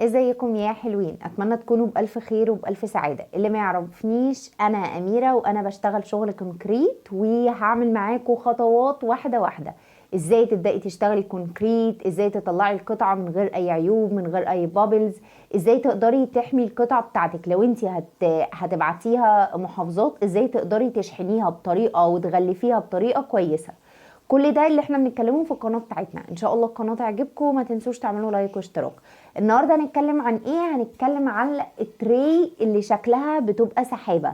ازيكم يا حلوين؟ اتمنى تكونوا بالف خير وبالف سعاده. اللي ما يعرفنيش، انا اميره وانا بشتغل شغل كونكريت، وهعمل معاكم خطوات واحده واحده ازاي تبداي تشتغلي كونكريت، ازاي تطلعي القطعه من غير اي عيوب، من غير اي بابلز، ازاي تقدري تحمي القطعه بتاعتك لو انت هتبعتيها محافظات، ازاي تقدري تشحنيها بطريقه وتغلفيها بطريقه كويسه. كل ده اللي احنا بنتكلمه في القناه بتاعتنا. ان شاء الله القناه تعجبكم، ما تنسوش تعملوا لايك واشتراك. النهارده هنتكلم عن ايه؟ هنتكلم عن التري اللي شكلها بتبقى سحابه.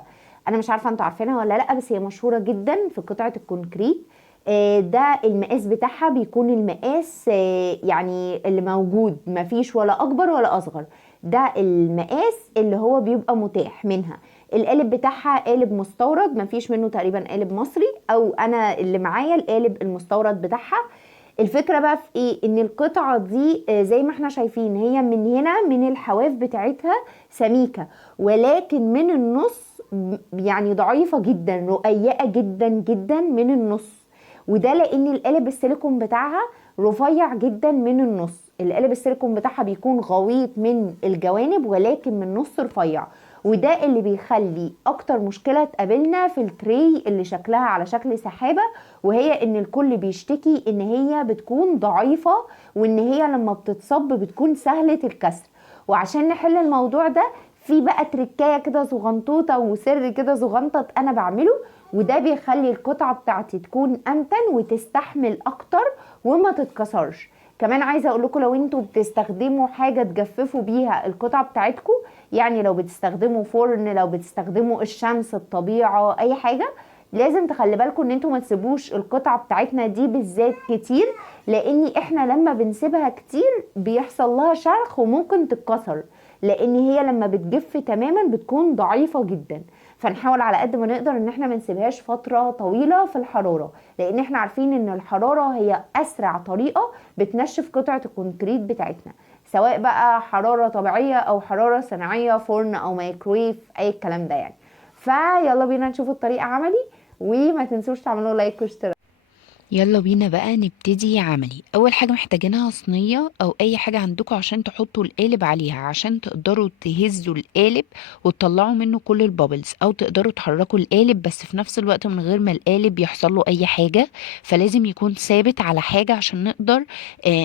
انا مش عارفه انتوا عارفينها ولا لا، بس هي مشهوره جدا في قطعه الكونكريت. ده المقاس بتاعها بيكون المقاس يعني اللي موجود، مفيش ولا اكبر ولا اصغر. ده المقاس اللي هو بيبقى متاح منها. القالب بتاعها قالب مستورد، مفيش منه تقريبا قالب مصري، او انا اللي معايا القالب المستورد بتاعها. الفكرة بقى في ايه؟ ان القطعة دي زي ما احنا شايفين، هي من هنا من الحواف بتاعتها سميكة، ولكن من النص يعني ضعيفة جدا، رقيقة جدا جدا من النص. وده لان القالب السيليكون بتاعها رفيع جدا من النص. القالب السيليكون بتاعها بيكون غويط من الجوانب ولكن من النص رفيع. وده اللي بيخلي اكتر مشكلة تقابلنا في التري اللي شكلها على شكل سحابة، وهي ان الكل بيشتكي ان هي بتكون ضعيفة، وان هي لما بتتصب بتكون سهلة الكسر. وعشان نحل الموضوع ده، في بقى تركاية كده صغنطوطة وسر كده صغنطط انا بعمله، وده بيخلي القطعة بتاعتي تكون امتن وتستحمل اكتر وما تتكسرش. كمان عايزه اقول لكم، لو انتوا بتستخدموا حاجه تجففوا بيها القطعه بتاعتكم، يعني لو بتستخدموا فرن، لو بتستخدموا الشمس، الطبيعه، اي حاجه، لازم تخلي بالكم ان انتوا ما تسيبوش القطعه بتاعتنا دي بالذات كتير، لان احنا لما بنسيبها كتير بيحصل لها شرخ وممكن تتكسر، لان هي لما بتجف تماما بتكون ضعيفه جدا. فنحاول على قد ما نقدر ان احنا ما نسيبهاش فتره طويله في الحراره، لان احنا عارفين ان الحراره هي اسرع طريقه بتنشف قطعه الكونكريت بتاعتنا، سواء بقى حراره طبيعيه او حراره صناعيه، فرن او مايكرويف، اي الكلام ده يعني. فيلا بينا نشوف الطريقه عملي، وما تنسوش تعملوا لايك واشتراك. يلا بينا بقى نبتدي عملي. اول حاجة محتاجينها صينية او اي حاجة عندكم عشان تحطوا القالب عليها، عشان تقدروا تهزوا القالب وتطلعوا منه كل البابلز، او تقدروا تحركوا القالب بس في نفس الوقت من غير ما القالب يحصل له اي حاجة. فلازم يكون ثابت على حاجة عشان نقدر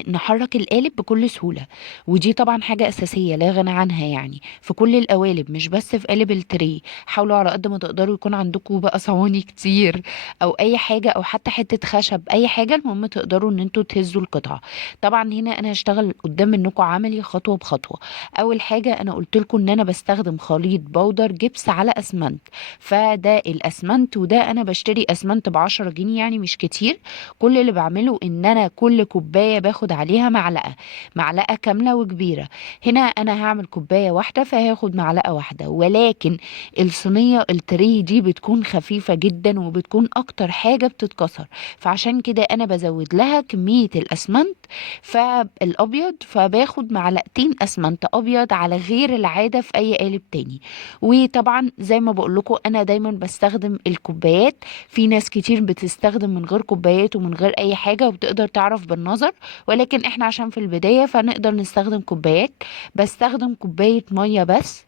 نحرك القالب بكل سهولة. ودي طبعا حاجة اساسية لا غنى عنها يعني في كل القوالب، مش بس في قالب التري. حاولوا على قد ما تقدروا يكون عندكم بقى صواني كتير او اي حاجه، او حتى حته خشب، اي حاجه المهم تقدروا ان انتوا تهزوا القطعه. طبعا هنا انا هشتغل قدام منكم عملي خطوه بخطوه. اول حاجه انا قلت لكم ان انا بستخدم خليط بودر جبس على اسمنت. فده الاسمنت، وده انا بشتري اسمنت ب10 جنيه يعني مش كتير. كل اللي بعمله ان انا كل كوبايه باخد عليها معلقه، معلقه كامله وكبيره. هنا انا هعمل كوبايه واحده فهاخد معلقه واحده، ولكن الصينية التري دي بتكون خفيفة جدا وبتكون اكتر حاجة بتتكسر. فعشان كده انا بزود لها كمية الاسمنت فالابيض، فباخد معلقتين اسمنت ابيض على غير العادة في اي قالب تاني. وطبعا زي ما بقول لكم انا دايما بستخدم الكوبايات. في ناس كتير بتستخدم من غير كوبايات ومن غير اي حاجة وبتقدر تعرف بالنظر، ولكن احنا عشان في البداية فنقدر نستخدم كوبايات. بستخدم كوباية مية بس.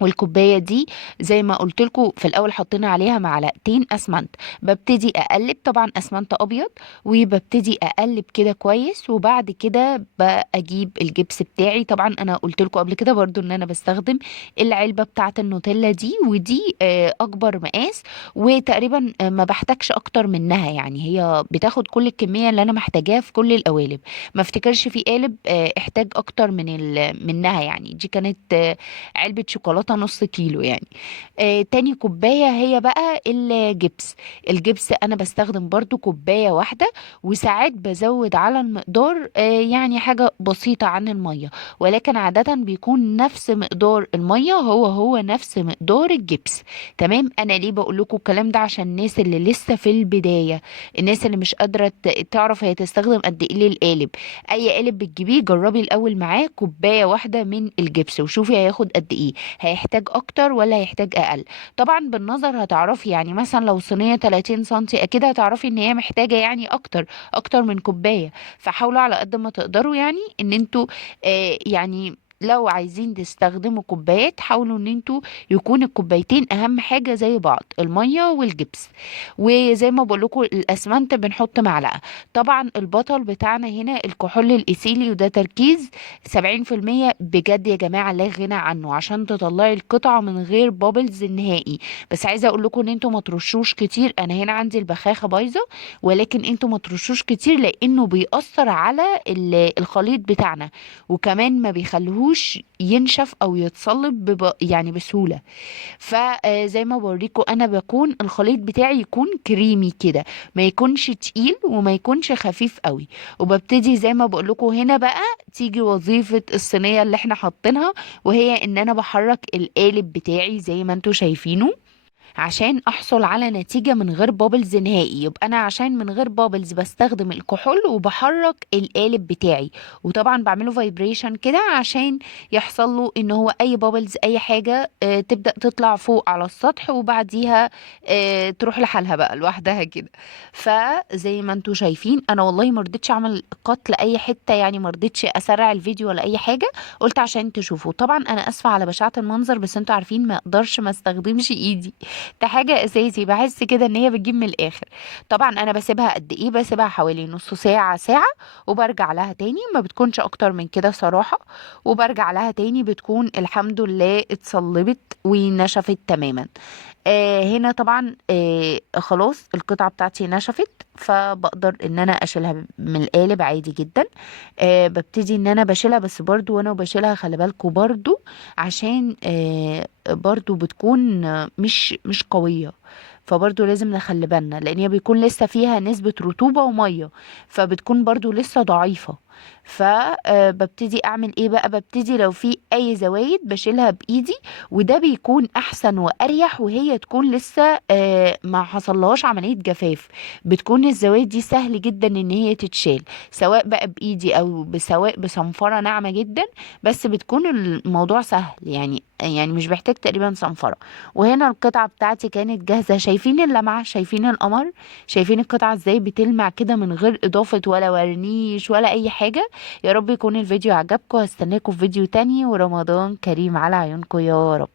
والكوبايه دي زي ما قلت لكم في الاول حطينا عليها معلقتين اسمنت. ببتدي اقلب، طبعا اسمنت ابيض، وببتدي اقلب كده كويس. وبعد كده بجيب الجبس بتاعي. طبعا انا قلت لكم قبل كده برضو ان انا بستخدم العلبه بتاعه النوتيلا دي، ودي اكبر مقاس. وتقريبا ما بحتاجش اكتر منها، يعني هي بتاخد كل الكميه اللي انا محتاجاها في كل القوالب. ما افتكرش في قالب احتاج اكتر منها. يعني دي كانت علبة شوكولاتة نص كيلو يعني. تاني كوباية هي بقى الجبس. الجبس أنا بستخدم برضو كوباية واحدة، وساعات بزود على المقدار يعني حاجة بسيطة عن المية، ولكن عادة بيكون نفس مقدار المية هو نفس مقدار الجبس. تمام. أنا ليه بقول لكم الكلام ده؟ عشان الناس اللي لسه في البداية، الناس اللي مش قادرة تعرف هي تستخدم قد ايه للقالب. اي قالب بتجيبيه جربي الاول معاه كوبايه واحده من الجبس وشوفي هياخد قد ايه، هيحتاج اكتر ولا هيحتاج اقل. طبعا بالنظر هتعرفي، يعني مثلا لو صينيه 30 سنتي اكيد هتعرفي ان هي محتاجه يعني اكتر من كوبايه. فحاولوا على قد ما تقدروا يعني ان انتوا يعني لو عايزين تستخدموا كوبايات حاولوا ان انتوا يكون الكوبايتين اهم حاجة زي بعض، المية والجبس. وزي ما بقولكوا الاسمنت بنحط معلقة. طبعا البطل بتاعنا هنا الكحول الايثيلي، وده تركيز 70%، بجد يا جماعة لا غنى عنه عشان تطلعي القطعة من غير بابلز نهائي. بس عايزة اقول لكم ان انتوا ما ترشوش كتير، انا هنا عندي البخاخة بايظة، ولكن انتوا ما ترشوش كتير لانه بيأثر على الخليط بتاعنا، وكمان ما بيخليهوش ينشف او يتصلب يعني بسهولة. فزي ما بوريكم انا بكون الخليط بتاعي يكون كريمي كده، ما يكونش تقيل وما يكونش خفيف قوي. وببتدي زي ما بقول لكم هنا بقى تيجي وظيفة الصينية اللي احنا حاطينها، وهي ان انا بحرك القالب بتاعي زي ما انتوا شايفينه عشان احصل على نتيجة من غير بابلز نهائي. يبقى انا عشان من غير بابلز بستخدم الكحول وبحرك القالب بتاعي، وطبعا بعمله فايبريشن كده عشان يحصل له ان هو اي بابلز اي حاجة تبدأ تطلع فوق على السطح، وبعديها تروح لحالها بقى لوحدها كده. فزي ما انتوا شايفين انا والله ما رضيتش اعمل قط لاي حتة، يعني ما رضيتش اسرع الفيديو ولا اي حاجة، قلت عشان تشوفوا. طبعا انا اسفة على بشاعة المنظر، بس انتوا عارفين ما اقدرش ما استخدمش ايدي، ده حاجة اساسي، بحس كده ان هي بتجيب من الاخر. طبعا انا بسيبها قد ايه؟ بسيبها حوالي نص ساعة ساعة، وبرجع لها تاني، ما بتكونش اكتر من كده صراحة. وبرجع لها تاني بتكون الحمد لله اتصلبت ونشفت تماما. هنا طبعا خلاص القطعة بتاعتي نشفت، فبقدر ان انا اشيلها من القالب عادي جدا. ببتدي ان انا بشيلها، بس برضو وانا بشيلها خلي بالكوا برضو عشان برضو بتكون مش قوية، فبرضو لازم نخلي بالنا لان هي بيكون لسه فيها نسبة رطوبة ومية، فبتكون برضو لسه ضعيفة. فببتدي اعمل ايه بقى؟ ببتدي لو في اي زوايد بشيلها بايدي، وده بيكون احسن واريح، وهي تكون لسه ما حصلهاش عملية جفاف. بتكون الزوايد دي سهل جدا ان هي تتشال، سواء بقى بايدي او سواء بصنفرة ناعمة جدا، بس بتكون الموضوع سهل يعني مش بيحتاج تقريبا صنفرة. وهنا القطعة بتاعتي كانت جاهزة، شايفين اللمعة؟ شايفين القمر؟ شايفين القطعة ازاي بتلمع كده من غير اضافة ولا ورنيش ولا اي حاجة؟ يا رب يكون الفيديو عجبكم، هستناكم في فيديو تاني، ورمضان كريم على عيونكم يا رب.